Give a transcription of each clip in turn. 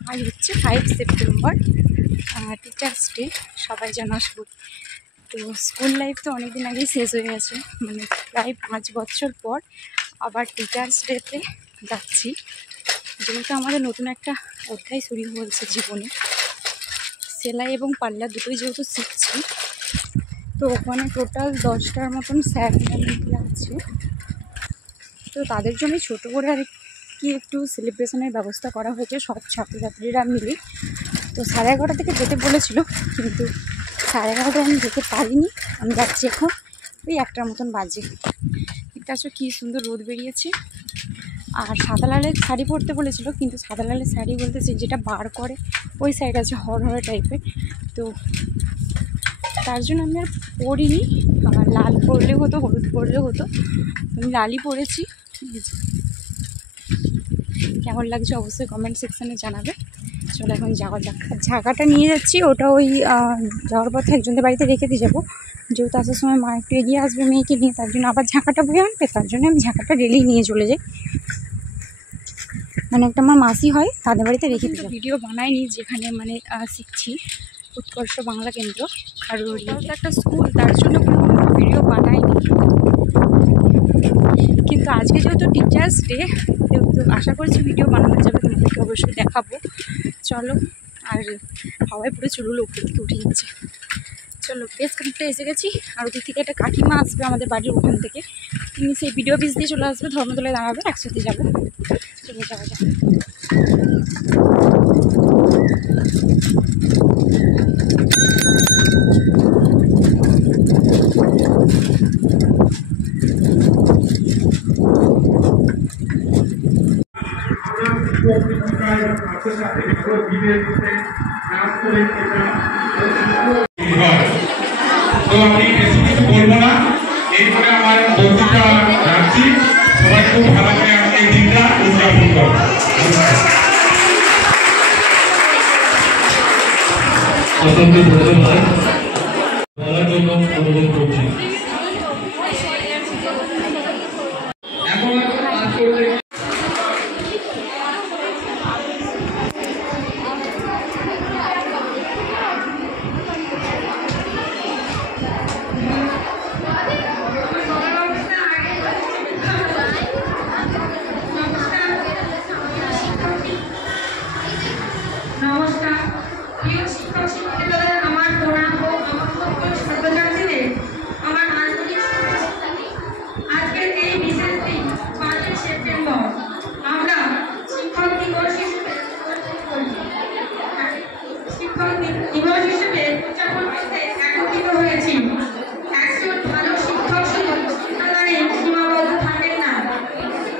আজ হচ্ছে 5 September, teachers day. সবাই যেন আসবো। তো স্কুল লাইফ তো অনেকদিন আগেই শেষ হয়ে গেছে, মানে প্রায় 5 বছর পর আবার টিচার্স ডেতে যাচ্ছি। যেহেতু আমাদের নতুন একটা অধ্যায় শুরু হয়েছে জীবনে, সেলাই এবং পার্লার দুটোই যেহেতু শিখছি, তো ওখানে টোটাল 10টার মতন স্যার ম্যামরা আছে। তো তাদের জন্য ছোটো করে আর কি একটু সেলিব্রেশনের ব্যবস্থা করা হয়েছে সব ছাত্রছাত্রীরা মিলে। তো 11:30 থেকে যেতে বলেছিল, কিন্তু 11:30 আমি যেতে পারিনি। আমি যাচ্ছি এখন ওই 1টার মতন বাজে। দেখতে পাচ্ছ কী সুন্দর রোদ বেরিয়েছে। আর সাদা লালের শাড়ি পরতে বলেছিল, কিন্তু সাদা লালের শাড়ি বলতেছে যেটা বার করে ওই সাইড আছে হরহরে টাইপের, তো তার জন্য আমি আর পরিনি। আমার লাল পরলেও হতো, হলুদ পরলেও হতো, আমি লালই পরেছি। কেমন লাগছে অবশ্যই কমেন্ট সেকশানে জানাবে। চলো এখন যাওয়া যাক। ঝাঁকাটা নিয়ে যাচ্ছি, ওটা ওই যাওয়ার পথে একজনের বাড়িতে রেখে দিয়ে যাবো। যেহেতু আসার সময় মা একটু এগিয়ে আসবে মেয়েকে নিয়ে, তার জন্য আবার ঝাঁকাটা বয়ে আনবে, তার জন্য আমি ঝাঁকাটা রেলেই নিয়ে চলে যাই। মানে একটা আমার মাসি হয়, তাদের বাড়িতে রেখে দিয়ে ভিডিও বানাইনি, যেখানে মানে শিখছি উৎকর্ষ বাংলা কেন্দ্র খারুড়ি একটা স্কুল, তার জন্য কোনো ভিডিও বানাইনি। কিন্তু আজকে যেহেতু টিচার্স ডে, যেহেতু আশা করছি ভিডিও বানানো যাবে, তোমাদেরকে অবশ্যই দেখাবো। চলো, আর হাওয়ায় পুরো চুলগুলো উপর থেকে উঠে যাচ্ছে। চলো, বেশ খানিকটা এসে গেছি। আর ওদিক থেকে একটা কাকিমা আসবে আমাদের বাড়ির ওখান থেকে, তিনি সেই ভিডিও পিস দিয়ে চলে আসবে, ধর্মতলায় দাঁড়াবে, একসাথে যাবো। চলে যাওয়া যাক। তো আমি বেশি কিছু বলবো না, এইভাবে আমার বক্তৃতা রাখছি। সবাই খুব ভালো করে এই দিনটা উদযাপন করো। অসংখ্য ধন্যবাদ, বলার জন্য অনুরোধ করছি। নমস্কার প্রিয় শিক্ষক শিক্ষিকাদের, আমার প্রণাম ও আমার সকল ছাত্রছাত্রীদের আমার আন্তরিক শুভেচ্ছা। আজকের এই বিশেষ দিন 5 সেপ্টেম্বর আমরা শিক্ষক দিবস হিসেবে উদযাপন করতে একত্রিত হয়েছি। একজন ভালো শিক্ষক শুধু শিক্ষাদানে সীমাবদ্ধ থাকেন না,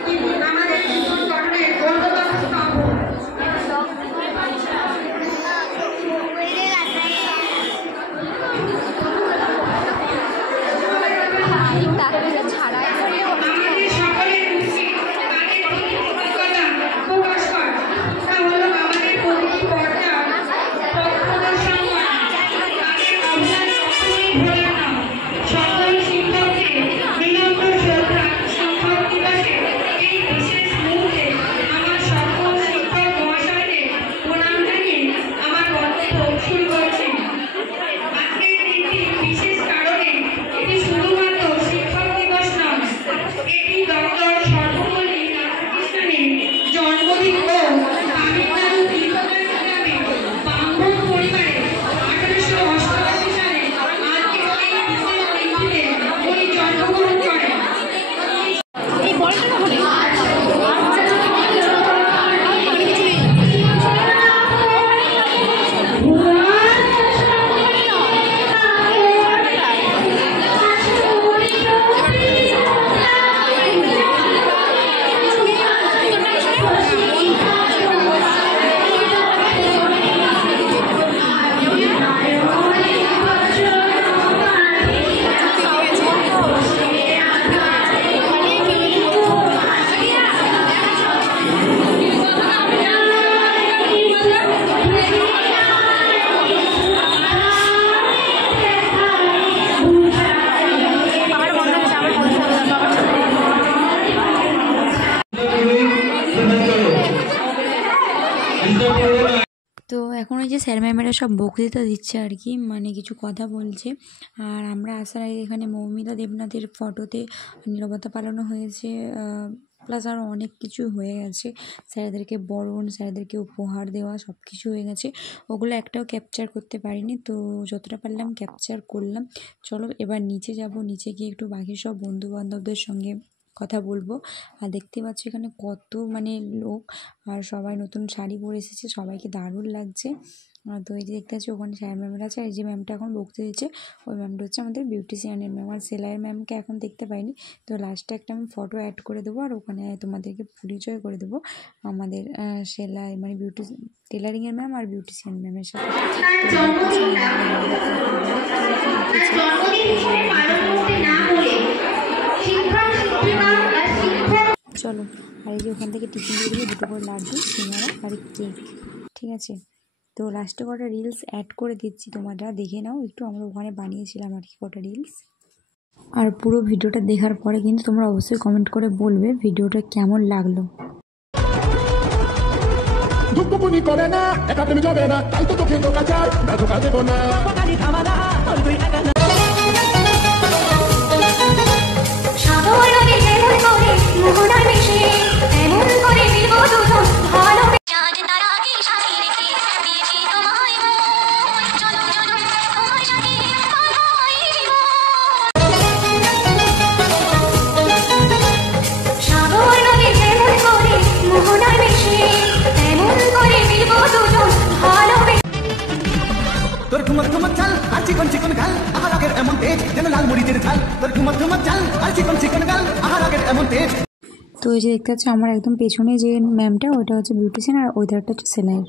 কিন্তু আমাদের জীবন গঠনের অন্যতম স্তম্ভ। তো এখন ওই যে স্যার ম্যামেরা সব বক্তৃতা দিচ্ছে আর কি, মানে কিছু কথা বলছে। আর আমরা আসার আগে এখানে মৌমিতা দেবনাথের ফটোতে নীরবতা পালনও হয়েছে, প্লাস আরও অনেক কিছু হয়ে গেছে। স্যারদেরকে বরণ, স্যারদেরকে উপহার দেওয়া সব কিছু হয়ে গেছে। ওগুলো একটাও ক্যাপচার করতে পারিনি, তো যতটা পারলাম ক্যাপচার করলাম। চলো এবার নিচে যাব, নিচে গিয়ে একটু বাকি সব বন্ধুবান্ধবদের সঙ্গে কথা বলবো। আর দেখতে পাচ্ছ এখানে কত মানে লোক, আর সবাই নতুন শাড়ি পরে এসেছে, সবাইকে দারুণ লাগছে। তো এই যে দেখতে পাচ্ছি ওখানে স্যার ম্যামরা আছে, আর এই যে ম্যামটা এখন বক্তৃতা দিচ্ছে ওই ম্যামটা হচ্ছে আমাদের বিউটিশিয়ানের ম্যাম। আর সেলাইয়ের ম্যামকে এখন দেখতে পাইনি, তো লাস্টে একটা আমি ফটো অ্যাড করে দেবো, আর ওখানে তোমাদেরকে পরিচয় করে দেবো আমাদের সেলাই মানে টেলারিংয়ের ম্যাম আর বিউটিশিয়ান ম্যামের সাথে। তার জন্মদিনটা তার জন্মদিন হিসেবে পালন করতে না বলে শিক্ষক শিক্ষিকা আর শিক্ষক। চলো, আর এই যে ওখান থেকে টিফিন দিয়ে দিলে দুটো করে লাড্ডু, সিঙ্গারা আর কেক, ঠিক আছে। তো লাস্টে কটা রিলস অ্যাড করে দিচ্ছি, তোমরা দেখে নাও একটু। আমরা ওখানে বানিয়েছিলাম আর কি কটা রিলস। আর পুরো ভিডিওটা দেখার পরে কিন্তু তোমরা অবশ্যই কমেন্ট করে বলবে ভিডিওটা কেমন লাগলো। ধুকপুকুনি করে না, একা তুমি যাবে না, তাই তো তোকে ধোকা চাই না, ধোকা দেবো না। সাগর নদী যেমন করে মোহনায় মিশে তেমন করে মিলব দুজন ভালো। চাঁদ তারাকে সাজিয়ে রেখে দিয়েছি তোমায় মন, চলো চলো তোমার সাথে পালাই জীবন। সাগর নদী যেমন করে মোহনায় মিশে তেমন করে মিলব দুজন ভালো। তোর ঠুমক ঠুমক চাল আর চিকন চিকন গাল, আহার আগের এমন তেজ যেন লাল মরিচের ঝাল। তোর ঠুমক ঠুমক চাল আর চিকন চিকন গাল, আহার আগের এমন তেজ। তো এই যে দেখতে পাচ্ছ আমার একদম পেছনে যে ম্যামটা ওইটা হচ্ছে বিউটিশিয়ান, আর ওই ধারটা হচ্ছে সেলাইয়ের।